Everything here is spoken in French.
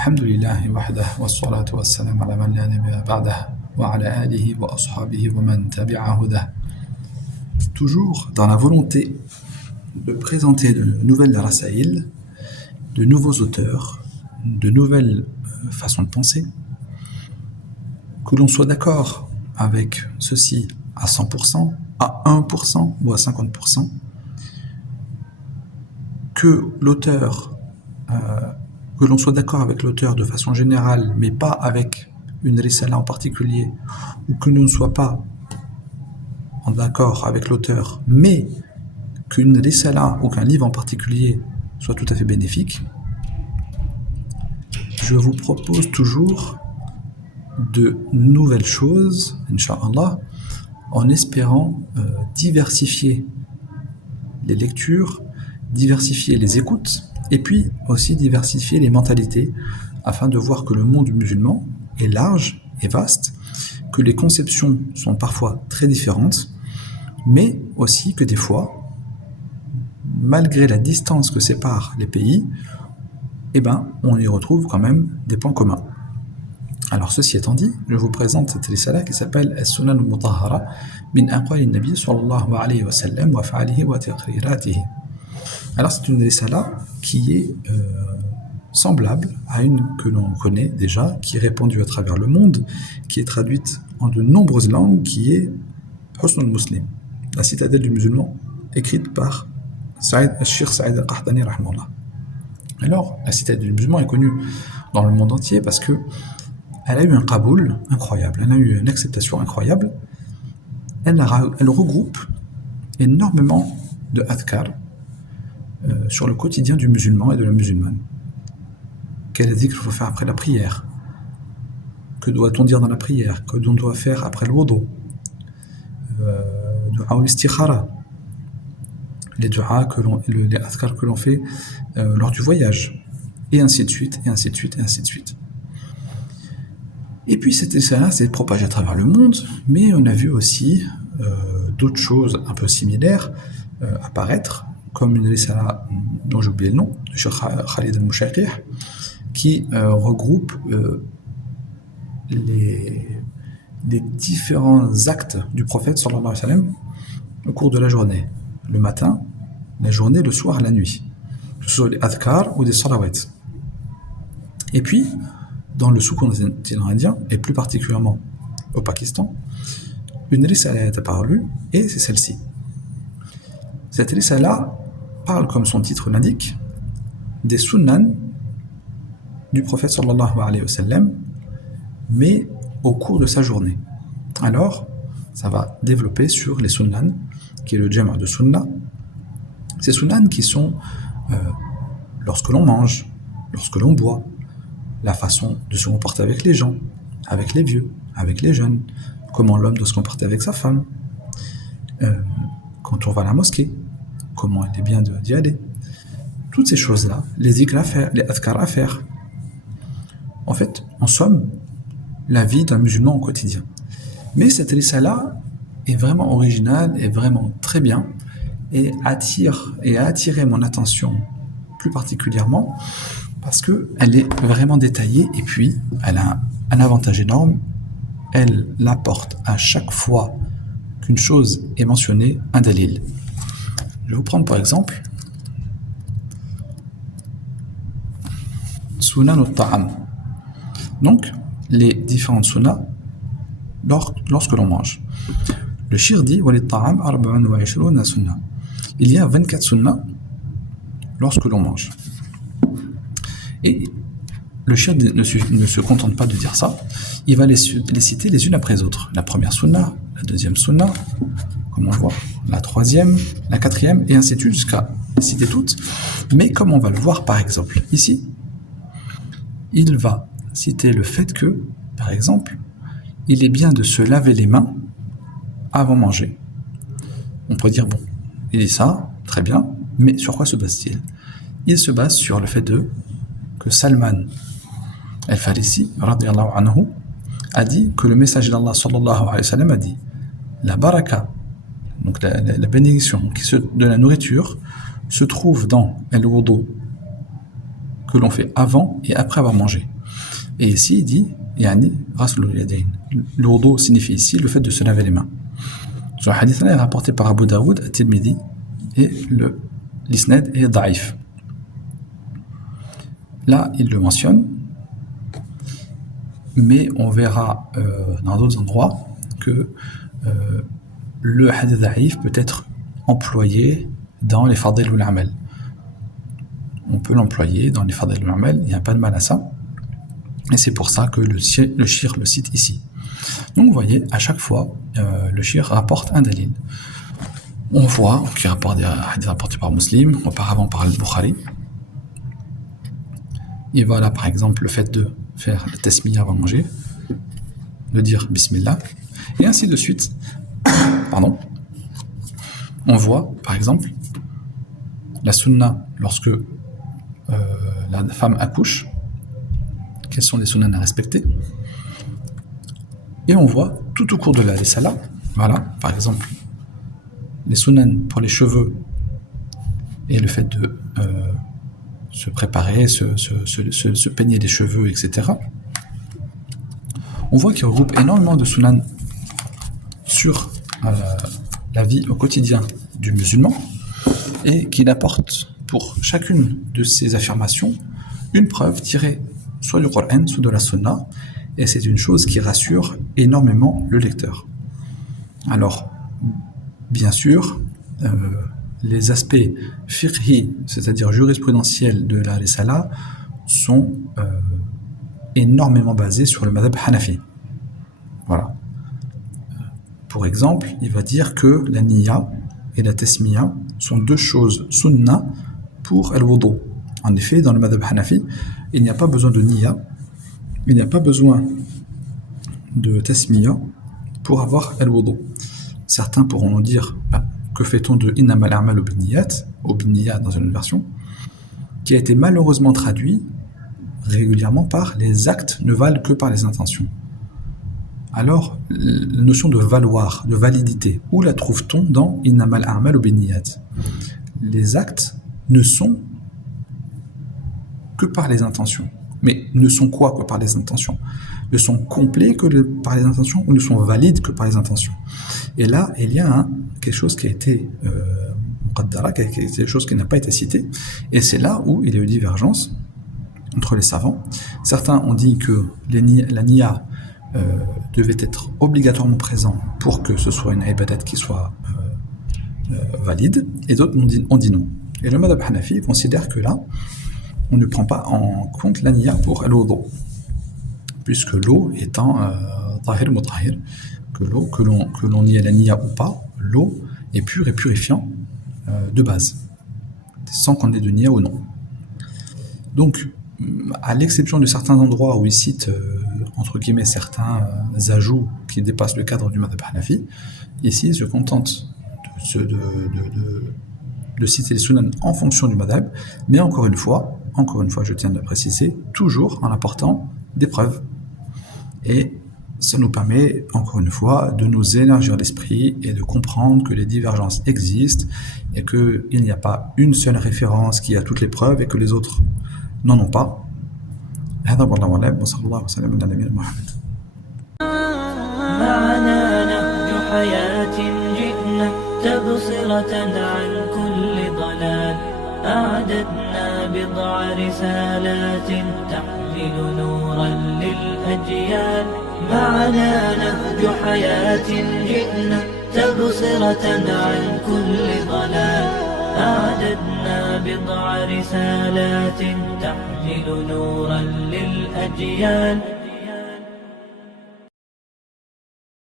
الحمد لله وحده والصلاة والسلام على من لا نبي بعده وعلى آله وأصحابه ومن تبع هداه. Toujours dans la volonté de présenter de nouvelles rasaïl, de nouveaux auteurs, de nouvelles façons de penser, que l'on soit d'accord avec ceci à 100%, à 1% ou à 50%, que l'auteur, que l'on soit d'accord avec l'auteur de façon générale, mais pas avec une risala en particulier, ou que l'on ne soit pas en accord avec l'auteur, mais qu'une risala ou qu'un livre en particulier soit tout à fait bénéfique, je vous propose toujours de nouvelles choses, Inch'Allah, en espérant diversifier les lectures, diversifier les écoutes, et puis aussi diversifier les mentalités, afin de voir que le monde musulman est large et vaste, que les conceptions sont parfois très différentes, mais aussi que des fois, malgré la distance que sépare les pays, on y retrouve quand même des points communs. Alors ceci étant dit, je vous présente cette risala qui s'appelle As-Sunan al-Mutahhara min aqwali an-Nabi sallallahu alayhi wa sallam wa fa'alihi wa taqriratihi. Alors c'est une risala qui est semblable à une que l'on connaît déjà, qui est répandue à travers le monde, qui est traduite en de nombreuses langues, qui est Husn al-Muslim, la citadelle du musulman, écrite par Cheikh Saïd al-Qahtani rahimahullah. Alors, la citadelle du musulman est connue dans le monde entier parce que elle a eu un qaboul incroyable, elle a eu une acceptation incroyable, elle regroupe énormément de adhkar sur le quotidien du musulman et de la musulmane. Quel dhikr il faut faire après la prière? Que doit-on dire dans la prière? Que l'on doit faire après le wudu? Dua al-istikhara, les du'a les adhkar que l'on fait lors du voyage, et ainsi de suite, et ainsi de suite, et ainsi de suite. Et puis cette risala s'est propagée à travers le monde, mais on a vu aussi d'autres choses un peu similaires apparaître, comme une risala dont j'ai oublié le nom, de Cheikh Khalid al-Mushaqih, qui regroupe les différents actes du prophète sallallahu alayhi wa sallam au cours de la journée, le matin, la journée, le soir, la nuit, que ce soit des adhkar ou des salawats. Et puis, dans le sous-continent indien, et plus particulièrement au Pakistan, une risala est apparue, et c'est celle-ci. Cette risala parle, comme son titre l'indique, des sunnan du prophète sallallahu alayhi wa sallam, mais au cours de sa journée. Alors, ça va développer sur les sunnan, qui est le jama' de sunnah. Ces sunnan qui sont lorsque l'on mange, lorsque l'on boit, la façon de se comporter avec les gens, avec les vieux, avec les jeunes, comment l'homme doit se comporter avec sa femme, quand on va à la mosquée, comment il est bien d'y aller. Toutes ces choses-là, les dhikr à faire, les adhkar à faire. En fait, en somme, la vie d'un musulman au quotidien. Mais cette risala est vraiment originale, est vraiment très bien, et a attiré mon attention plus particulièrement parce qu'elle est vraiment détaillée, et puis elle a un avantage énorme, elle apporte à chaque fois qu'une chose est mentionnée un dalil. Je vais vous prendre par exemple Sunan al-Ta'am. Donc, les différentes sunnas lorsque l'on mange. Le shir dit Walit-Ta'am 24 sunnah. Il y a 24 sunnas lorsque l'on mange. Et le shir ne se contente pas de dire ça, il va les citer les unes après les autres. La première sunna, la deuxième sunna, comme on le voit, la troisième, la quatrième, et ainsi de suite jusqu'à citer toutes. Mais comme on va le voir par exemple ici, il va citer le fait que, par exemple, il est bien de se laver les mains avant de manger. On pourrait dire, bon, il dit ça, très bien, mais sur quoi se base-t-il? Il se base sur le fait que Salman al-Farisi, radiyallahu anhu, a dit que le messager d'Allah sallallahu alayhi wa sallam a dit la baraka, donc la bénédiction de la nourriture, se trouve dans le wudu que l'on fait avant et après avoir mangé. Et ici, il dit يعني غسل اليدين. Le wudu signifie ici le fait de se laver les mains. Ce hadith-là est rapporté par Abu Daoud, At-Tirmidhi, et l'isnad est daïf. Là, il le mentionne, mais on verra dans d'autres endroits que le hadith daïf peut être employé dans les fadil ou l'amal. On peut l'employer dans les fadil ou l'amal, il n'y a pas de mal à ça. Et c'est pour ça que le shir le cite ici. Donc vous voyez, à chaque fois, le shir rapporte un dalil. On voit qu'il rapporte des hadiths rapportés par Muslim, auparavant par Al-Bukhari. Et voilà, par exemple, le fait de faire le tasmiya avant de manger, de dire Bismillah, et ainsi de suite. Pardon. On voit, par exemple, la sunna lorsque la femme accouche, quels sont les sunnahs à respecter. Et on voit tout au cours de la risala, voilà, par exemple, les sunnahs pour les cheveux et le fait de se préparer, se peigner les cheveux, etc. On voit qu'il regroupe énormément de sunnahs sur la vie au quotidien du musulman et qu'il apporte pour chacune de ces affirmations une preuve tirée soit du Coran, soit de la Sunna, et c'est une chose qui rassure énormément le lecteur. Alors, bien sûr, les aspects fiqhi, c'est-à-dire jurisprudentiels de la risala, sont énormément basés sur le madhab hanafi. Voilà. Pour exemple, il va dire que la niyya et la tasmiya sont deux choses sunna pour al-wudu. En effet, dans le madhab hanafi, il n'y a pas besoin de niyya, il n'y a pas besoin de tasmiya pour avoir al-wudu. Certains pourront nous dire que fait-on de innamal a'malu binniyat, ou binniyat dans une version, qui a été malheureusement traduit régulièrement par les actes ne valent que par les intentions. Alors, la notion de valoir, de validité, où la trouve-t-on dans innamal a'malu binniyat? Les actes ne sont que par les intentions. Mais ne sont quoi que par les intentions? Ne sont complets que par les intentions ou ne sont valides que par les intentions? Et là, il y a quelque chose qui a été quelque chose qui n'a pas été cité, et c'est là où il y a eu divergence entre les savants. Certains ont dit que la niya devait être obligatoirement présent pour que ce soit une ibadat qui soit valide, et d'autres ont dit non. Et le madhab hanafi considère que là, on ne prend pas en compte la niya pour al-wudu, puisque l'eau étant tahir mutahhir, que l'eau, que l'on y ait la niya ou pas, l'eau est pure et purifiant de base, sans qu'on ait de niya ou non. Donc, à l'exception de certains endroits où il cite entre guillemets certains ajouts qui dépassent le cadre du madhab hanafi, ici il se contente de citer les sunan en fonction du madhab, mais encore une fois, je tiens à le préciser, toujours en apportant des preuves. Et ça nous permet, encore une fois, de nous élargir l'esprit et de comprendre que les divergences existent et qu'il n'y a pas une seule référence qui a toutes les preuves et que les autres n'en ont pas. هذا والله أعلم وصلى الله وسلم على نبينا محمد. معنا نهج حياة جئنا تبصرة عن كل ضلال أعددنا بضع رسالات تحمل نورا للأجيال معنا نهج حياة جئنا تبصرة عن كل ضلال أعددنا بضع رسالات تحمل نورا للأجيال